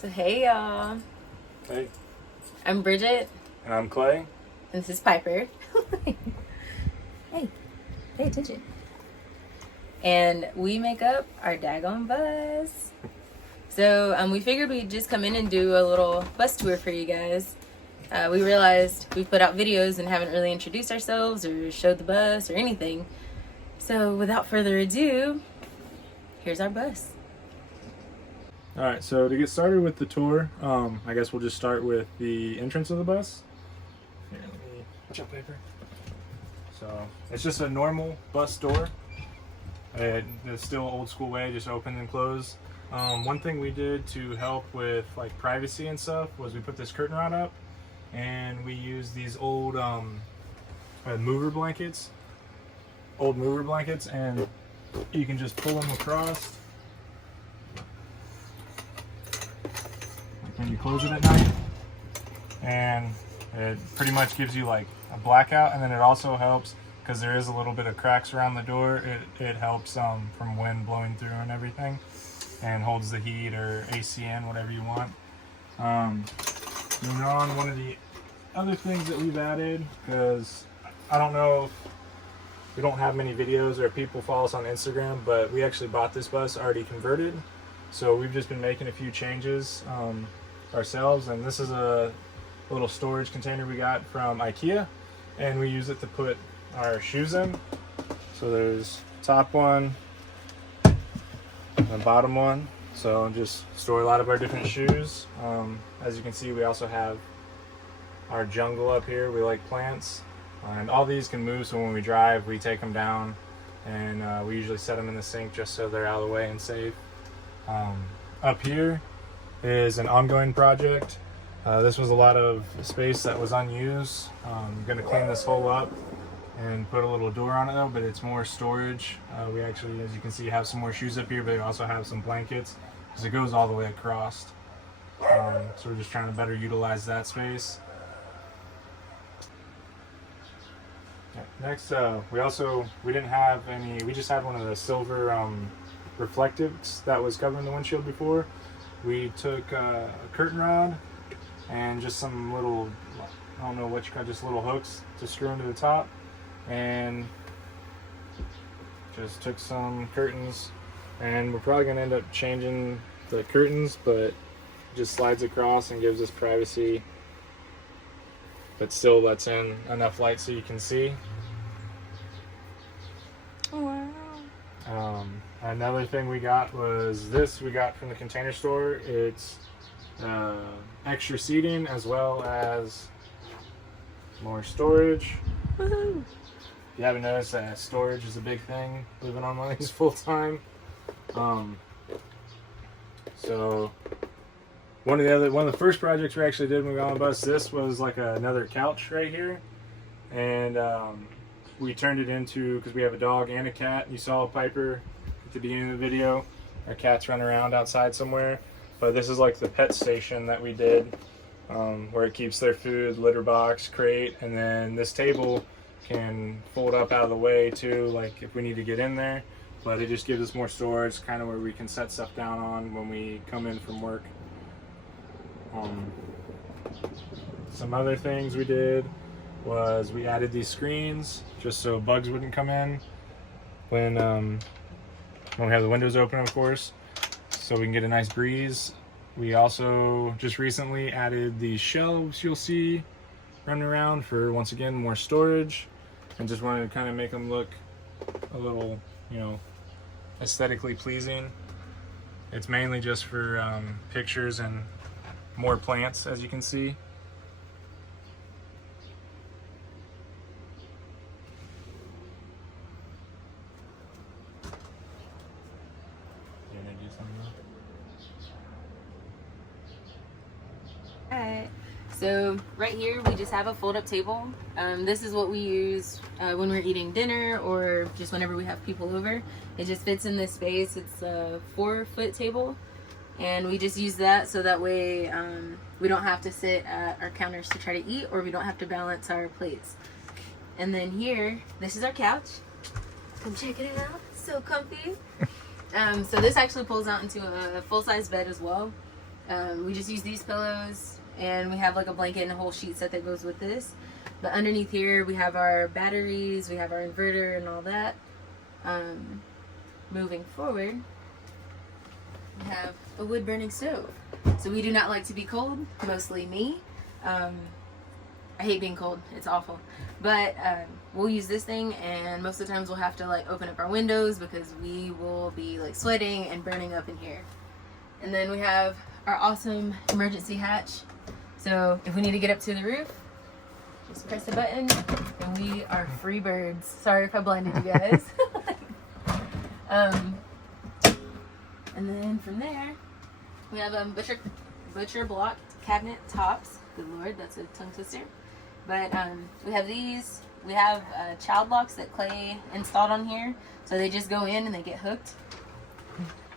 So hey y'all, Hey. I'm Bridget. And I'm Clay. And this is Piper. Hey, pay attention. And we make up our Daggone bus. So we figured we'd just come in and do a little bus tour for you guys. We realized we put out videos and haven't really introduced ourselves or showed the bus or anything. So without further ado, here's our bus. Alright, so to get started with the tour, I guess we'll just start with the entrance of the bus. Here, let me jump paper. So, it's just a normal bus door. It's still old school way, just open and close. One thing we did to help with like privacy and stuff was we put this curtain rod up and we used these old mover blankets. And you can just pull them across. When you close it at night, and it pretty much gives you like a blackout, and then it also helps because there is a little bit of cracks around the door. It helps from wind blowing through and everything, and holds the heat or AC in, whatever you want. Moving on, one of the other things that we've added, because I don't know if we don't have many videos or people follow us on Instagram, but we actually bought this bus already converted, so we've just been making a few changes ourselves. And this is a little storage container we got from IKEA, and we use it to put our shoes in. So there's top one and bottom one, so just store a lot of our different shoes. As you can see, we also have our jungle up here. We like plants, and all these can move, so when we drive we take them down, and we usually set them in the sink just so they're out of the way and safe. Up here is an ongoing project. This was a lot of space that was unused. I'm going to clean this hole up and put a little door on it though, but it's more storage. We actually, as you can see, have some more shoes up here, but we also have some blankets because it goes all the way across. So we're just trying to better utilize that space. Next, we didn't have any, we just had one of the silver reflectives that was covering the windshield before. We took a curtain rod and just some little, I don't know what you call, just little hooks to screw into the top, and just took some curtains, and we're probably going to end up changing the curtains, but it just slides across and gives us privacy, but still lets in enough light so you can see. Wow. Another thing we got was this. We got from the Container Store. It's extra seating as well as more storage. Woohoo! If you haven't noticed, storage is a big thing living on one of these full time. So one of the first projects we actually did when we got on the bus, this was like another couch right here, and we turned it into, because we have a dog and a cat. You saw Piper at the beginning of the video. Our cats run around outside somewhere, but this is like the pet station that we did, where it keeps their food, litter box, crate, and then this table can fold up out of the way too, like if we need to get in there, but it just gives us more storage, kind of where we can set stuff down on when we come in from work. Some other things we did was we added these screens just so bugs wouldn't come in when we have the windows open, of course, so we can get a nice breeze. We also just recently added these shelves you'll see running around for, once again, more storage, and just wanted to kind of make them look a little, aesthetically pleasing. It's mainly just for pictures and more plants, as you can see. Alright, so right here we just have a fold-up table. This is what we use when we're eating dinner or just whenever we have people over. It just fits in this space. It's a 4-foot table, and we just use that so that way we don't have to sit at our counters to try to eat, or we don't have to balance our plates. And then here, this is our couch. Come check it out. So comfy. So this actually pulls out into a full-size bed as well. We just use these pillows, and we have like a blanket and a whole sheet set that goes with this. But underneath here we have our batteries, we have our inverter and all that. Moving forward, we have a wood burning stove. So we do not like to be cold, mostly me. I hate being cold, it's awful. But we'll use this thing, and most of the times we'll have to like open up our windows because we will be like sweating and burning up in here. And then we have our awesome emergency hatch. So if we need to get up to the roof, just press the button and we are free birds. Sorry if I blinded you guys. And then from there, we have butcher block cabinet tops. Good Lord, that's a tongue twister. But we have these. We have child locks that Clay installed on here. So they just go in and they get hooked.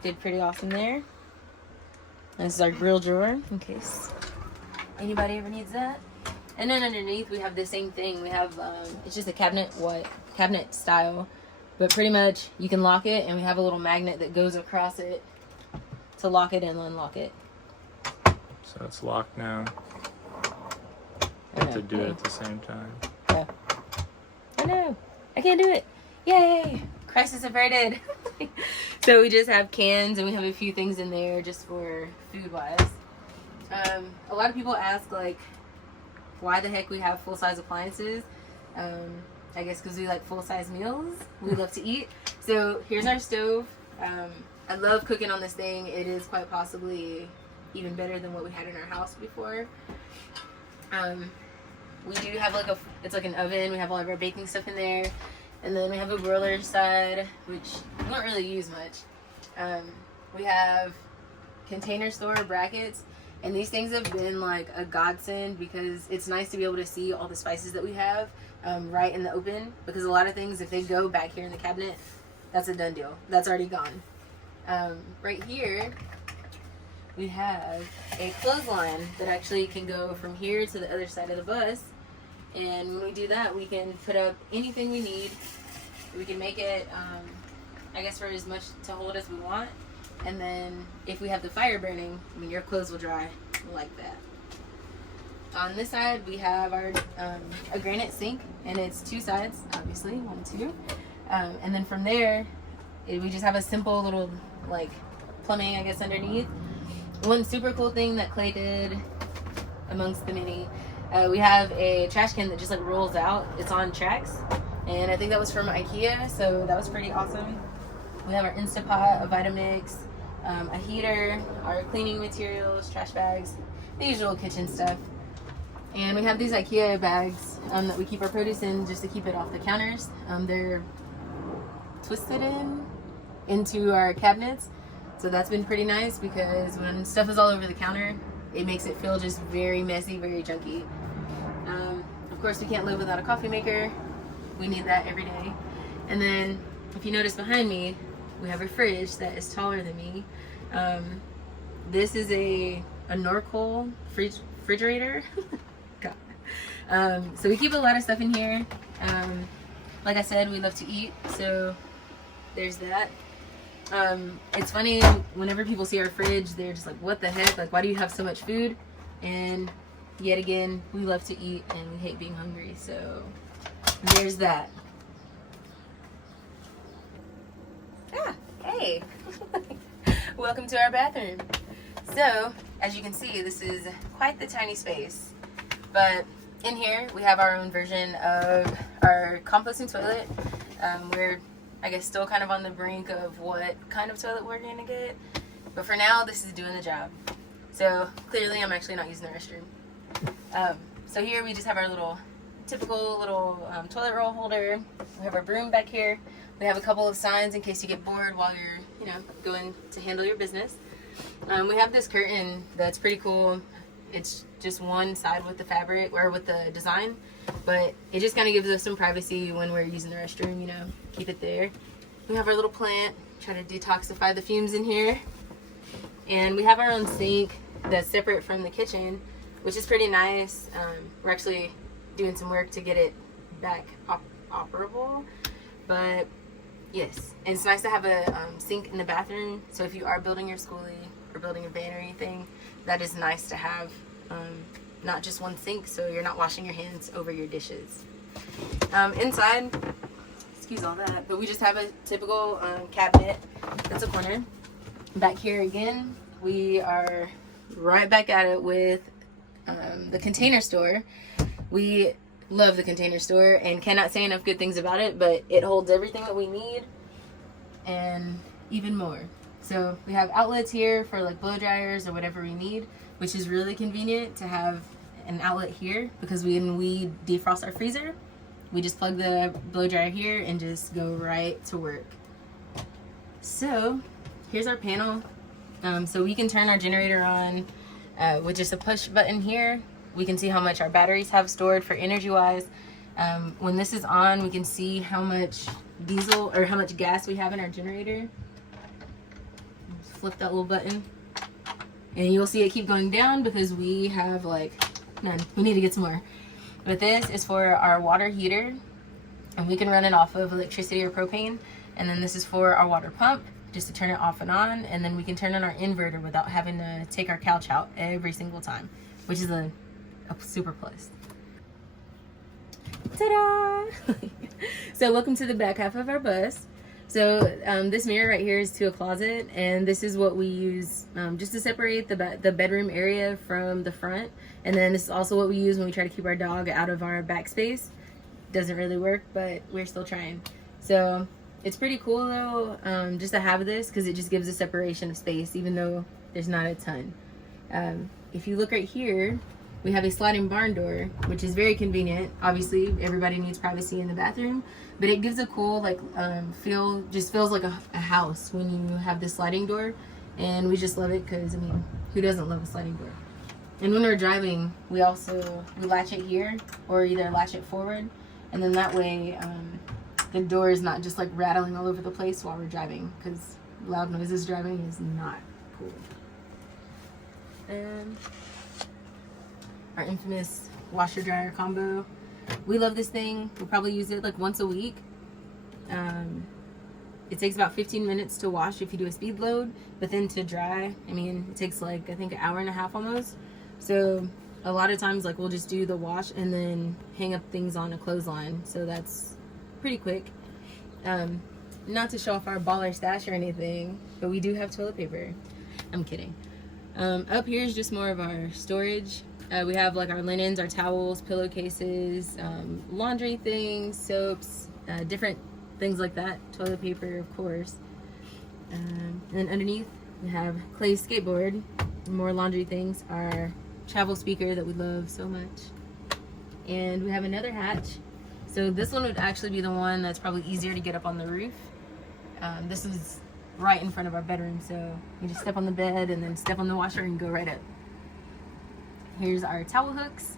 Did pretty awesome there. And this is our grill drawer in case anybody ever needs that. And then underneath we have the same thing. We have it's just a cabinet style, but pretty much you can lock it, and we have a little magnet that goes across it to lock it and unlock it. So it's locked now. You have to do it at the same time. Yeah. Oh no, I can't do it. Yay! Crisis averted. So we just have cans, and we have a few things in there just for food wise. A lot of people ask like why the heck we have full-size appliances. I guess because we like full-size meals. We love to eat. So here's our stove. I love cooking on this thing. It is quite possibly even better than what we had in our house before. We do have like it's like an oven. We have all of our baking stuff in there. And then we have a broiler side, which we don't really use much. We have container store brackets, and these things have been like a godsend because it's nice to be able to see all the spices that we have right in the open, because a lot of things, if they go back here in the cabinet, that's a done deal. That's already gone. Right here, we have a clothesline that actually can go from here to the other side of the bus. And when we do that, we can put up anything we need. We can make it, I guess, for as much to hold as we want. And then if we have the fire burning, I mean, your clothes will dry like that. On this side, we have our a granite sink, and it's two sides, obviously, 1, 2. And then from there, we just have a simple little, like, plumbing, I guess, underneath. One super cool thing that Clay did, amongst the many, we have a trash can that just like rolls out. It's on tracks, and I think that was from IKEA, so that was pretty awesome. We have our Instapot, a Vitamix, a heater, our cleaning materials, trash bags, the usual kitchen stuff. And we have these IKEA bags that we keep our produce in just to keep it off the counters. They're twisted into our cabinets, so that's been pretty nice because when stuff is all over the counter, it makes it feel just very messy, very junky. Of course, we can't live without a coffee maker. We need that every day. And then, if you notice behind me, we have a fridge that is taller than me. This is a Norcoal refrigerator. God. So we keep a lot of stuff in here. Like I said, we love to eat, so there's that. It's funny, whenever people see our fridge, they're just like, what the heck? Like, why do you have so much food? And yet again, we love to eat and we hate being hungry, so there's that. Hey. Welcome to our bathroom. So, as you can see, this is quite the tiny space. But in here, we have our own version of our composting toilet. We're, I guess, still kind of on the brink of what kind of toilet we're going to get. But for now, this is doing the job. So, clearly, I'm actually not using the restroom. So here we just have our typical little toilet roll holder. We have our broom back here. We have a couple of signs in case you get bored while you're, going to handle your business. We have this curtain that's pretty cool. It's just one side with the fabric or with the design, but it just kind of gives us some privacy when we're using the restroom, keep it there. We have our little plant, try to detoxify the fumes in here. And we have our own sink that's separate from the kitchen, which is pretty nice. We're actually doing some work to get it back operable, but yes, and it's nice to have a sink in the bathroom, so if you are building your schoolie or building a van or anything, that is nice to have. Not just one sink, so you're not washing your hands over your dishes. Inside, excuse all that, but we just have a typical cabinet that's a corner. Back here again, we are right back at it with the Container Store. We love the Container Store and cannot say enough good things about it, but it holds everything that we need and even more. So we have outlets here for like blow dryers or whatever we need, which is really convenient to have an outlet here, because when we defrost our freezer, we just plug the blow dryer here and just go right to work. So here's our panel. So we can turn our generator on with just a push button here. We can see how much our batteries have stored for energy wise. When this is on, we can see how much diesel or how much gas we have in our generator. Just flip that little button and you'll see it keep going down because we have like none. We need to get some more. But this is for our water heater, and we can run it off of electricity or propane. And then this is for our water pump, just to turn it off and on. And then we can turn on our inverter without having to take our couch out every single time, which is a super plus. Ta-da! So welcome to the back half of our bus. So this mirror right here is to a closet, and this is what we use just to separate the bedroom area from the front. And then this is also what we use when we try to keep our dog out of our backspace. Doesn't really work, but we're still trying. So it's pretty cool though, just to have this, because it just gives a separation of space, even though there's not a ton. If you look right here, we have a sliding barn door, which is very convenient. Obviously, everybody needs privacy in the bathroom, but it gives a cool feel. Just feels like a house when you have this sliding door, and we just love it because, I mean, who doesn't love a sliding door? And when we're driving, we latch it here, or either latch it forward, and then that way the door is not just like rattling all over the place while we're driving, because loud noises driving is not cool. And our infamous washer dryer combo. We love this thing. We'll probably use it like once a week. It takes about 15 minutes to wash if you do a speed load, but then to dry, I mean, it takes like, I think, an hour and a half almost. So a lot of times, like, we'll just do the wash and then hang up things on a clothesline. So that's pretty quick. Not to show off our baller stash or anything, but we do have toilet paper. I'm kidding. Up here is just more of our storage. We have like our linens, our towels, pillowcases, laundry things, soaps, different things like that. Toilet paper, of course. And then underneath we have Clay's skateboard, more laundry things, our travel speaker that we love so much. And we have another hatch. So this one would actually be the one that's probably easier to get up on the roof. This is right in front of our bedroom, so you just step on the bed and then step on the washer and go right up. Here's our towel hooks.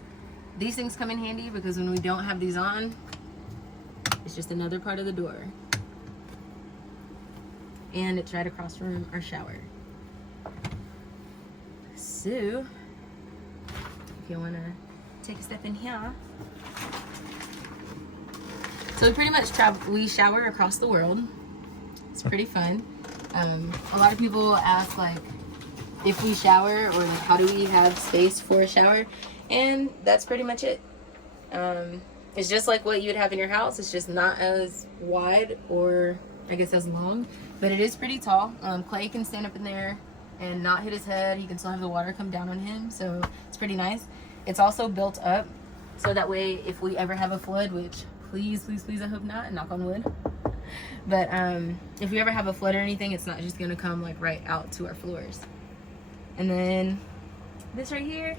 These things come in handy because when we don't have these on, it's just another part of the door. And it's right across from our shower. So, if you want to take a step in here. So we pretty much we shower across the world. It's pretty fun. A lot of people ask like if we shower, or like, how do we have space for a shower, and that's pretty much it. It's just like what you would have in your house. It's just not as wide, or I guess as long, but it is pretty tall. Clay can stand up in there and not hit his head. He can still have the water come down on him, so it's pretty nice. It's also built up so that way if we ever have a flood, which please I hope not, knock on wood, but if we ever have a flood or anything, it's not just gonna come like right out to our floors. And then this right here,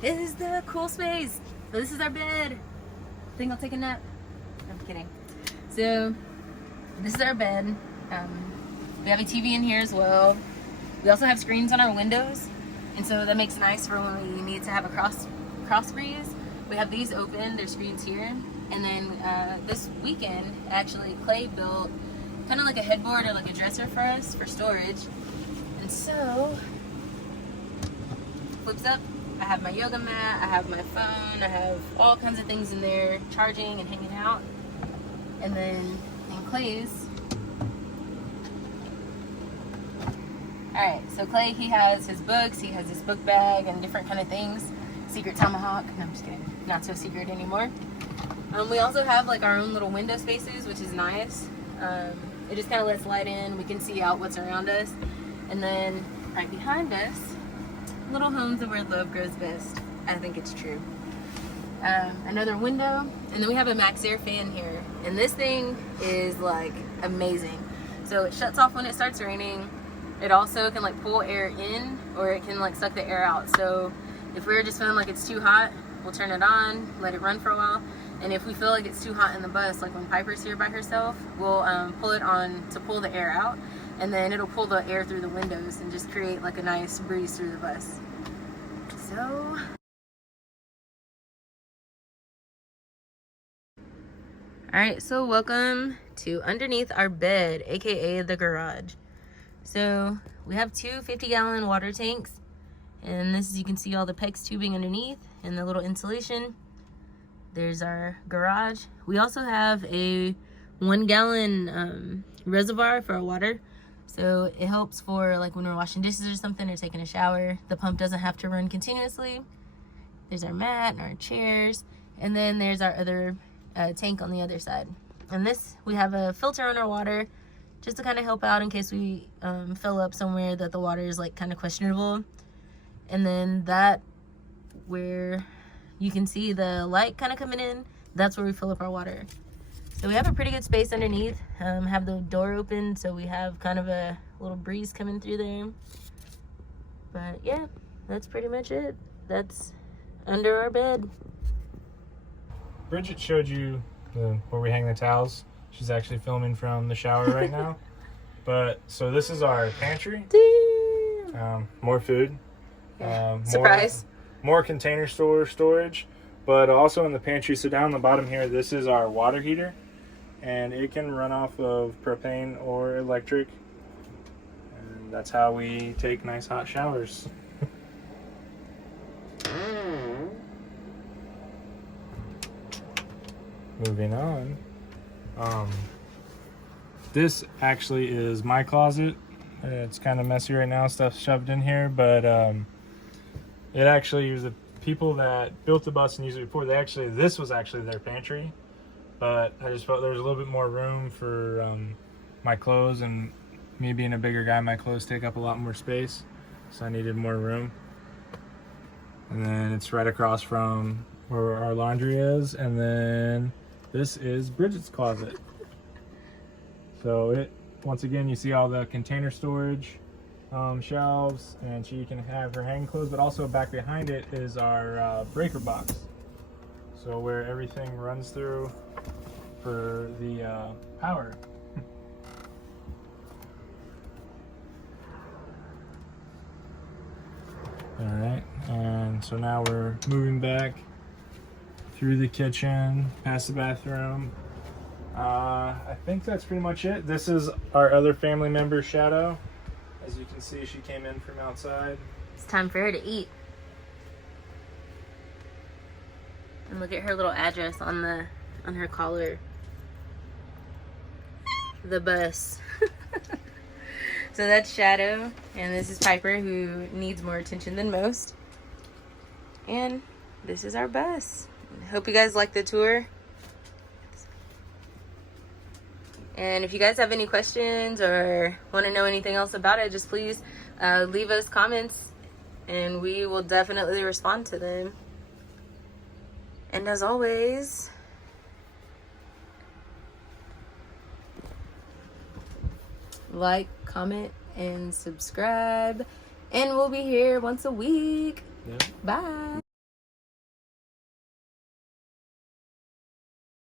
this is the cool space. So this is our bed. I think I'll take a nap. I'm kidding. So this is our bed. We have a TV in here as well. We also have screens on our windows, and so that makes it nice for when we need to have a cross breeze. We have these open. There's screens here. And then this weekend, actually, Clay built kind of like a headboard or like a dresser for us for storage. And so flips up. I have my yoga mat, I have my phone, I have all kinds of things in there, charging and hanging out. And then in Clay's, Alright, so Clay, he has his books, he has his book bag and different kind of things. Secret tomahawk. No, I'm just kidding. Not so secret anymore. We also have like our own little window spaces, which is nice. It just kind of lets light in. We can see out what's around us. And then right behind us, little homes are where love grows best. I think it's true. Another window. And then we have a max air fan here. And this thing is like amazing. So it shuts off when it starts raining. It also can like pull air in, or it can like suck the air out. So if we're just feeling like it's too hot, we'll turn it on, let it run for a while. And if we feel like it's too hot in the bus, like when Piper's here by herself, we'll pull it on to pull the air out, and then it'll pull the air through the windows and just create like a nice breeze through the bus. So alright, so welcome to underneath our bed, aka the garage. So we have two 50-gallon water tanks, and this is, you can see all the PEX tubing underneath and the little insulation. There's our garage. We also have a 1-gallon reservoir for our water, so it helps for like when we're washing dishes or something or taking a shower. The pump doesn't have to run continuously. There's our mat and our chairs, and then there's our other tank on the other side. And this, we have a filter on our water just to kind of help out in case we fill up somewhere that the water is like kind of questionable. And then that, where you can see the light kind of coming in, that's where we fill up our water. So we have a pretty good space underneath. Have the door open so we have kind of a little breeze coming through there. But yeah, that's pretty much it. That's under our bed. Bridget showed you where we hang the towels. She's actually filming from the shower right now. But so this is our pantry. More food. Surprise. More container storage. But also in the pantry, so down the bottom here, this is our water heater. And it can run off of propane or electric. And that's how we take nice hot showers. Moving on. This actually is my closet. It's kind of messy right now, stuff shoved in here, but it actually was the people that built the bus and used it before. This was actually their pantry, but I just felt there was a little bit more room for my clothes, and me being a bigger guy, my clothes take up a lot more space, so I needed more room. And then it's right across from where our laundry is, and then this is Bridget's closet. So once again, you see all the container storage shelves, and she can have her hang clothes, but also back behind it is our breaker box. So where everything runs through for the power. All right, and so now we're moving back through the kitchen, past the bathroom. I think that's pretty much it. This is our other family member, Shadow. As you can see, she came in from outside. It's time for her to eat. And look at her little address on her collar. The bus. So that's Shadow, and this is Piper, who needs more attention than most. And this is our bus. Hope you guys like the tour. And if you guys have any questions or want to know anything else about it, just please leave us comments, and we will definitely respond to them. And as always, like, comment, and subscribe. And we'll be here once a week. Yep. Bye.